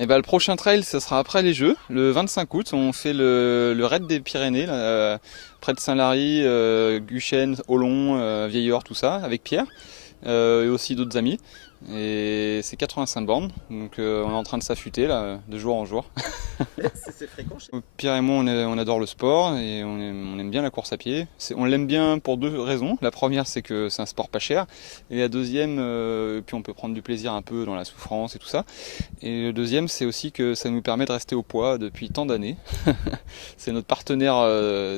Et ben, le prochain trail, ça sera après les Jeux, le 25 août. On fait le raid des Pyrénées, là, près de Saint-Lary, Guchen, Olon, Vieilleur, tout ça, avec Pierre, et aussi d'autres amis. Et c'est 85 bornes, donc on est en train de s'affûter là, de jour en jour. C'est fréquent chez... Pierre et moi, on adore le sport et on aime bien la course à pied. On l'aime bien pour deux raisons. La première, c'est que c'est un sport pas cher. Et la deuxième, puis on peut prendre du plaisir un peu dans la souffrance et tout ça. Et le deuxième, c'est aussi que ça nous permet de rester au poids depuis tant d'années. C'est notre partenaire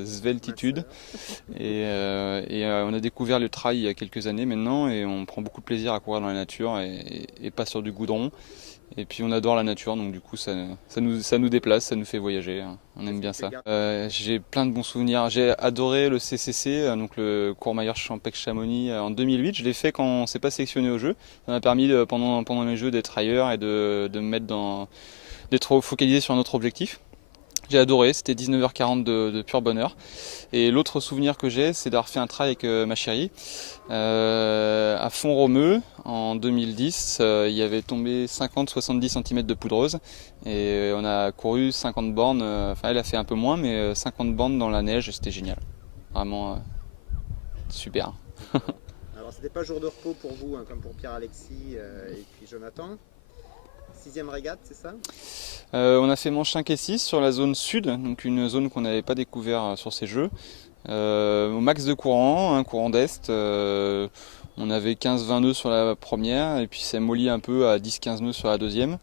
Sveltitude. Et on a découvert le trail il y a quelques années maintenant et on prend beaucoup de plaisir à courir dans la nature et pas sur du goudron. Et puis on adore la nature, donc du coup ça nous déplace, ça nous fait voyager, hein. On aime bien ça. J'ai plein de bons souvenirs. J'ai adoré le CCC, donc le Courmayeur Champec-Chamonix en 2008. Je l'ai fait quand on s'est pas sélectionné au jeu. Ça m'a permis pendant les jeux d'être ailleurs et de me mettre d'être focalisé sur un autre objectif. J'ai adoré, c'était 19h40 de pur bonheur. Et l'autre souvenir que j'ai, c'est d'avoir fait un trail avec ma chérie à Font-Romeu en 2010. Il y avait tombé 50-70 cm de poudreuse et on a couru 50 bornes. Enfin, elle a fait un peu moins, mais 50 bornes dans la neige et c'était génial. Vraiment super. Alors c'était pas jour de repos pour vous, hein, comme pour Pierre-Alexis et puis Jonathan. Sixième régate, c'est ça? On a fait manche 5 et 6 sur la zone sud, donc une zone qu'on n'avait pas découvert sur ces jeux. Au max de courant, un courant d'est. On avait 15-20 nœuds sur la première et puis c'est molli un peu à 10-15 nœuds sur la deuxième.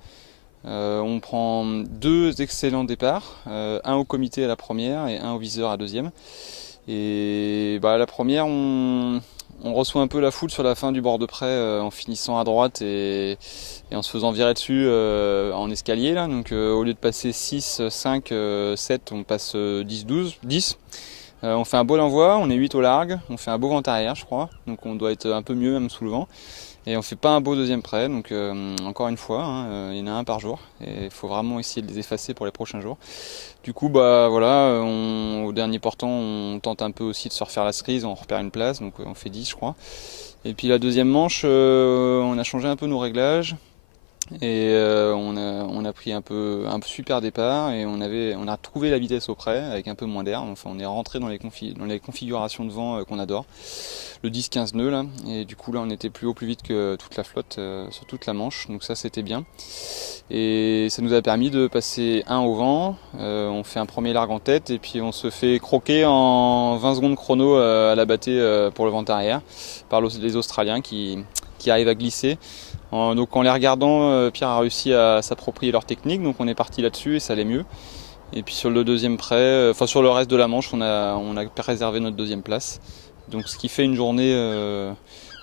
On prend deux excellents départs, un au comité à la première et un au viseur à la deuxième. Et bah, à la première, on reçoit un peu la foule sur la fin du bord de près en finissant à droite et en se faisant virer dessus en escalier. Là. Donc au lieu de passer 6, 5, 7, on passe 10, 12, 10. On fait un beau envoi, on est 8 au largue, on fait un beau vent arrière je crois, donc on doit être un peu mieux même sous le vent. Et on fait pas un beau deuxième prêt, donc encore une fois, hein, il y en a un par jour, et il faut vraiment essayer de les effacer pour les prochains jours. Du coup, bah voilà, au dernier portant, on tente un peu aussi de se refaire la cerise, on repère une place, donc on fait 10 je crois. Et puis la deuxième manche, on a changé un peu nos réglages, et on a pris un super départ et on a trouvé la vitesse au près avec un peu moins d'air. Enfin, on est rentré dans dans les configurations de vent qu'on adore. Le 10-15 nœuds là. Et du coup là on était plus haut plus vite que toute la flotte sur toute la Manche. Donc ça c'était bien. Et ça nous a permis de passer un au vent. On fait un premier largue en tête et puis on se fait croquer en 20 secondes chrono à la bâtée pour le vent arrière par les Australiens qui arrivent à glisser. Donc en les regardant, Pierre a réussi à s'approprier leur technique, donc on est parti là-dessus et ça allait mieux. Et puis sur le deuxième prêt, enfin sur le reste de la manche, on a préservé notre deuxième place. Donc ce qui fait une journée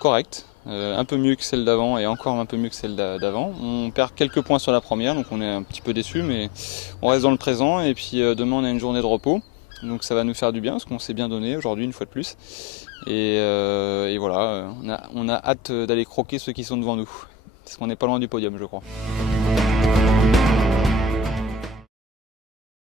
correcte, un peu mieux que celle d'avant et encore un peu mieux que celle d'avant. On perd quelques points sur la première, donc on est un petit peu déçu, mais on reste dans le présent. Et puis demain on a une journée de repos, donc ça va nous faire du bien parce qu'on s'est bien donné aujourd'hui une fois de plus. Et voilà, on a hâte d'aller croquer ceux qui sont devant nous. Parce qu'on n'est pas loin du podium, je crois.